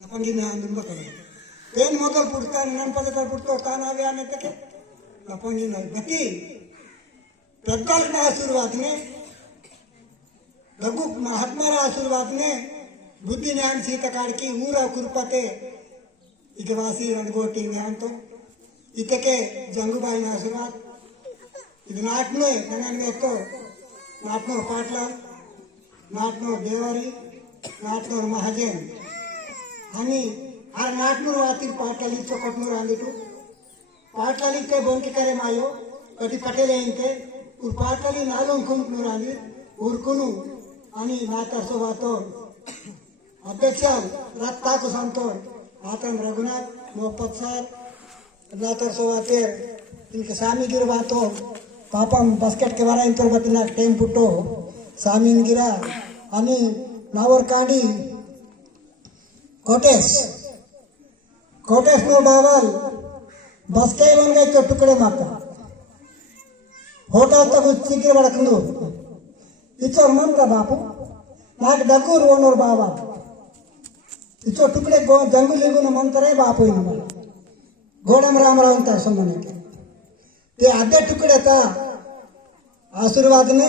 ಲಪಂಗಿನ ನಿಂಬಕಲ್ಲ pain ಮೊದಲು ಪುಡ್ತಾನೆ ನನ್ನ ಪದಕ ಪುಡ್ತೋ ತಾನಾವೇ ಅನ್ನಕ್ಕೆ ಲಪಂಗಿನ గతి పెద్దల ఆశీర్వాదనే లఘు మహాత్మల ఆశీర్వాదనే బుద్ధి జ్ఞాన సీత కాడికి ఊర కురుపతే ఇక వాసి రణగోటి జ్ఞానంతో ఇతకే జంగుబాయి ఆశీర్వాद ఇది నాటనే ನನಗೆ నాటనో పాటల నాటనో దేవరి నాటనో మహాజన్ అని ఆ నాటనూరు వాతి పాటలిచ్చో కొట్నూరు అందిటు పాటలిస్తే బొంకి కరే మాయో కటి పటేలే ఇంతే ఊరు పాటలి నాలో కుంటున్నారు అని ఊరుకును అని నాతో వాతో అధ్యక్ష రత్తాకు సంతో ఆతన్ రఘునాథ్ मोहब्बत सर नातर सोवाते इनके सामी गिर बातो पापम बास्केट के बारे इंतर बतना टाइम पुटो सामीन गिरा अनि नावर कांडी कोटेस नो बावल बस्के वंगे तो टुकड़े माता होटल तक चिक्के बड़कंदो इचो मन का बापू नाक डगूर ओनोर बाबा इचो टुकड़े गो जंगली गुण मंतरे बापू इन गोडम रामराव ಅಂತ ಸುಮ್ಮನೆ ते आधे टुकड़े था आशीर्वाद ने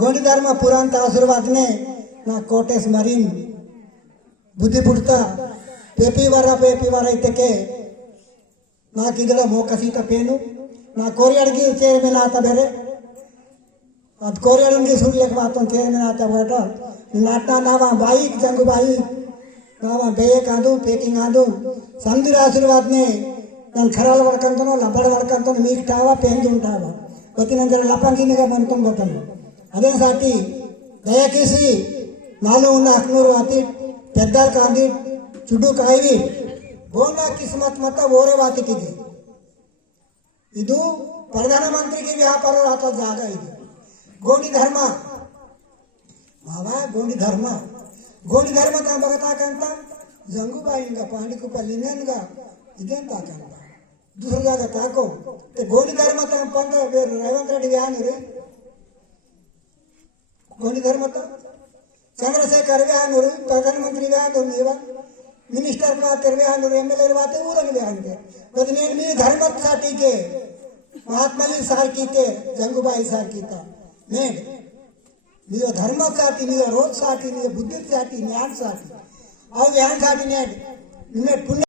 गोंडी धर्म पुराण आशीर्वाद ने ना कोटेस मरीन बुद्धि पुड़ता पेपी वारा इतके ना किगल मोकसीत पेनु ना कोरियाड़गी चेयरमैन आता बेरे ಅದು ಕೋರಿಯಾಳಂಗೆ ಸುಡ್ಲಿಕ್ಕೆ ಮಾತೊಂದು ಚೇರ್ಮನ್ ಆತ ಬಟ ನಾಟ ನಾವ ಬಾಯಿ ಜಂಗು ಬಾಯಿ ನಾವ ಬೇಯಕಾದು ಪೇಕಿಂಗ್ ಆದು ಸಂದಿರ ಆಶೀರ್ವಾದನೆ ನಾನು ಖರಾಳ ಹೊಡ್ಕಂತನೋ ಲಬ್ಬಡ ಹೊಡ್ಕಂತನೋ ಮೀಗ್ಟಾವ ಪೇಂದು ఉంటావ వచ్చినంత లపంగినిగా బంతం పోతాను అదే సాటి దయచేసి నాలో ఉన్న అక్నూరు వాతి పెద్దలు కాంది చుడ్డు కాయి ಬೋಲಾ ಕಿಸ್ಮತ್ ಮತ್ತ ಓರೆ ವಾತಿಗೆ ಇದು ಪ್ರಧಾನಮಂತ್ರಿಗೆ ವ್ಯಾಪಾರ ಆತ ಜಾಗ ಇದು गोंडी धर्म मावा गोंडी धर्म का बगता कंता जंगूबाईंगा पांडिकुपल्ली नेनगा इदें ताकंता दूसरी जगह ताको ते गोंडी धर्म का पंद रेवंत रेड्डी व्यान रे गोंडी धर्म का चंद्रशेखर व्यान रे प्रधानमंत्री व्यान रे मिनिस्टर वाते व्यान रे एमएलए वाते ऊरन व्यान रे बदने मी धर्म साठी के महात्माली सारखी ते जंगूबाई सारखी ता नेड नियो धर्म साठी नियो रोज साठी नियो बुद्धि साठी ज्ञान साठी और ज्ञान साठी नेड पुण्य